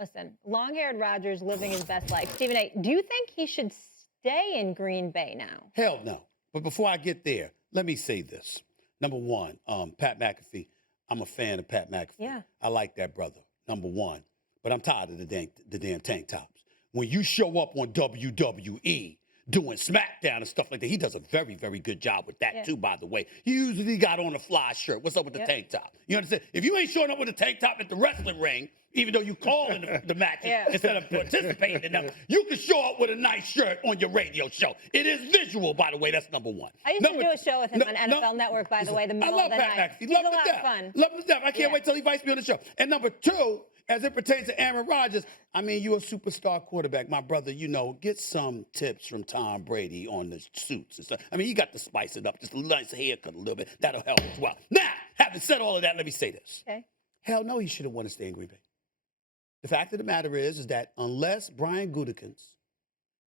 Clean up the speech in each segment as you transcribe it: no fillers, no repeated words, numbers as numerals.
Listen, long-haired Rodgers living his best life. Stephen A., do you think he should stay in Green Bay now? Hell no. But before I get there, let me say this. Number one, Pat McAfee. I'm a fan of Pat McAfee. Yeah. I like that brother, number one. But I'm tired of the damn tank tops. When you show up on WWE doing SmackDown and stuff like that, he does a very, very good job with that too, by the way. He usually got on a fly shirt. What's up with the tank top? You understand? If you ain't showing up with a tank top at the wrestling ring, even though you call in the matches instead of participating in them, you can show up with a nice shirt on your radio show. It is visual, by the way. That's number one. I used to do a show with him on NFL Network, by the way, the middle of the night. I love Pat McAfee. It's a lot of fun. Love him to death. I can't wait till he invites me on the show. And number two, as it pertains to Aaron Rodgers, I mean, you're a superstar quarterback. My brother, get some tips from Tom Brady on the suits and stuff. I mean, you got to spice it up. Just a nice haircut a little bit. That'll help as well. Now, having said all of that, let me say this. Okay. Hell no, he should have wanted to stay in Green Bay. The fact of the matter is that unless Brian Gutekunst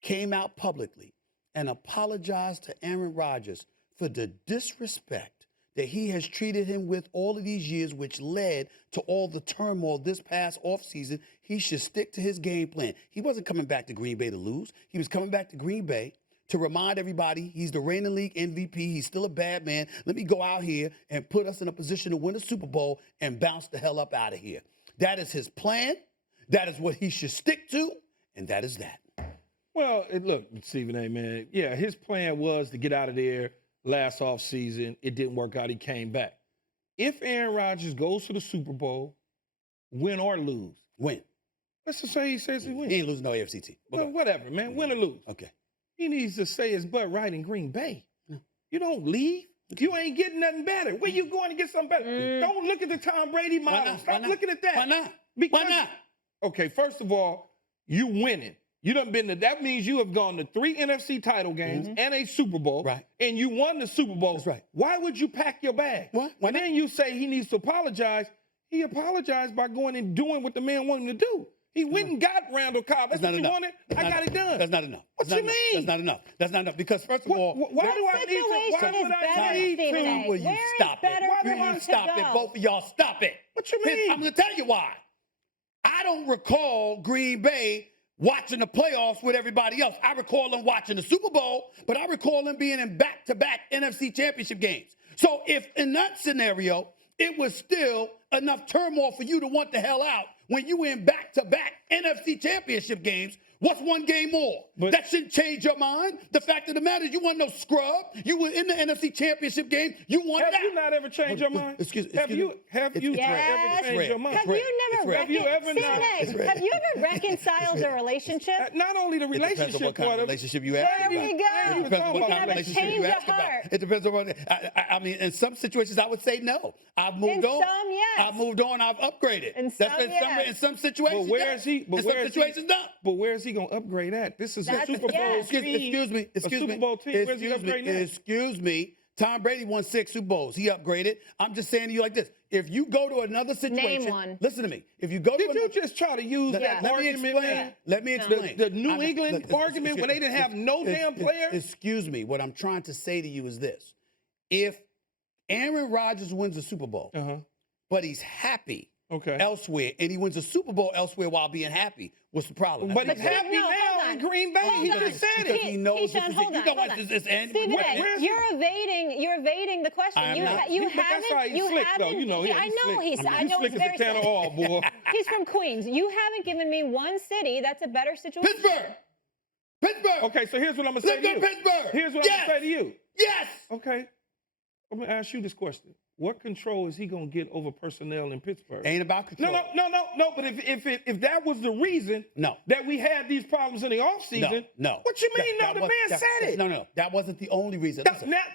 came out publicly and apologized to Aaron Rodgers for the disrespect that he has treated him with all of these years, which led to all the turmoil this past offseason, he should stick to his game plan. He wasn't coming back to Green Bay to lose. He was coming back to Green Bay to remind everybody he's the reigning league MVP. He's still a bad man. Let me go out here and put us in a position to win a Super Bowl and bounce the hell up out of here. That is his plan. That is what he should stick to, and that is that. Well, look, Stephen A., man, yeah, his plan was to get out of there last offseason. It didn't work out. He came back. If Aaron Rodgers goes to the Super Bowl, win or lose. Win. Let's just say he says he wins. He ain't losing no AFC team. Well, whatever, man. Win or lose. Okay. He needs to say his butt right in Green Bay. You don't leave. You ain't getting nothing better. Where you going to get something better? Don't look at the Tom Brady model. Stop looking at that. Why not? Because, Why not? Okay, first of all, you winning. You done been to, that means you have gone to 3 NFC title games and a Super Bowl. Right. And you won the Super Bowl. That's right. Why would you pack your bag? What? And then you say he needs to apologize. He apologized by going and doing what the man wanted him to do. He went and got Randall Cobb. That's what you wanted. I got it done. That's not enough. What you mean? That's not enough. That's not enough. Because first of all, why do I need to? Why would I need to? Will you stop it? Why You stop it. Both of y'all stop it. What you mean? I'm going to tell you why. I don't recall Green Bay watching the playoffs with everybody else. I recall them watching the Super Bowl, but I recall them being in back-to-back NFC championship games. So if in that scenario, it was still enough turmoil for you to want the hell out when you were in back-to-back NFC championship games, what's one game more? But that shouldn't change your mind. The fact of the matter is you weren't no scrub. You were in the NFC championship game. You won that. Have you not ever changed your mind? Excuse me. Have you ever changed your mind? Have you ever reconciled a relationship? Not only the relationship, it depends on what kind of relationship you have. There we go. It depends on what kind of relationship you ask about. It depends on what. I mean, in some situations, I would say no. I've moved on. In some, yes. I've moved on. I've upgraded. In some, yes. In some situations, but where is he? In some situations, no. But where is he going to upgrade at? This is a Super Bowl team. Excuse me. A Super Bowl team. Where's he upgrading at? Excuse me. Tom Brady won 6 Super Bowls. He upgraded. I'm just saying to you like this. If you go to another situation. Name one. Listen to me. If you go Did you just try to use that argument? Let me explain. The New England argument when they didn't have no damn players? Excuse me. What I'm trying to say to you is this. If Aaron Rodgers wins a Super Bowl, but he's happy elsewhere, and he wins a Super Bowl elsewhere while being happy, what's the problem? But he's happy now in Green Bay. He just said it. He knows Keyshawn, hold on. Stephen A., you're evading the question. You haven't. I know he's very slick. All, boy. He's from Queens. You haven't given me one city that's a better situation. Pittsburgh. Okay, so here's what I'm going to say to you. Pittsburgh. Here's what I'm going to say to you. Yes. Okay. I'm going to ask you this question. What control is he going to get over personnel in Pittsburgh? Ain't about control. No. But if that was the reason that we had these problems in the offseason, what you mean? The man said it. No. That wasn't the only reason.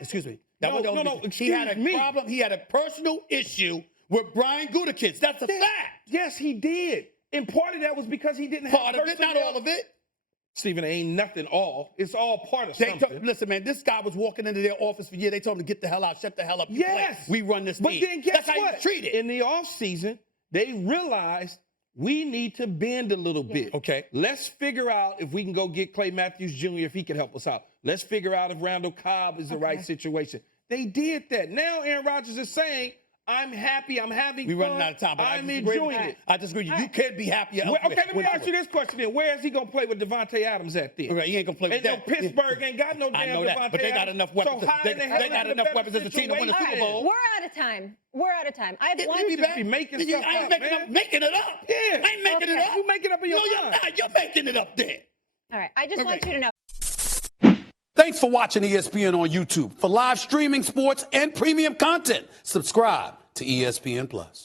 Excuse me. He had a problem. He had a personal issue with Brian Gutekunst. That's a fact. Yes, he did. And part of that was because he didn't have part of it, not all of it. Stephen, ain't nothing all. It's all part of something. Listen, man, this guy was walking into their office for years. They told him to get the hell out, shut the hell up. Yes. We run this team. But then guess That's how what? you treat it. In the offseason, they realized we need to bend a little bit. Okay. Let's figure out if we can go get Clay Matthews Jr., if he can help us out. Let's figure out if Randall Cobb is the right situation. They did that. Now Aaron Rodgers is saying, I'm happy. I'm having We're fun. running out of time, but I'm enjoying it. I disagree. You can't be happy elsewhere. Okay, let me ask you this question then. Where is he going to play with Devontae Adams at then? Right, he ain't going to play with that. Pittsburgh ain't got no damn I know Devontae that, but they got enough weapons. So They got enough weapons as a team to win the Super Bowl. We're out of time. We're out of time. I have one. You just be making stuff up, I ain't making it up. Yeah. I ain't making it up. You make it up in your mind. No, you're not. You're making it up there. All right. I just want you to know. Thanks for watching ESPN on YouTube. For live streaming, sports, and premium content, subscribe to ESPN+.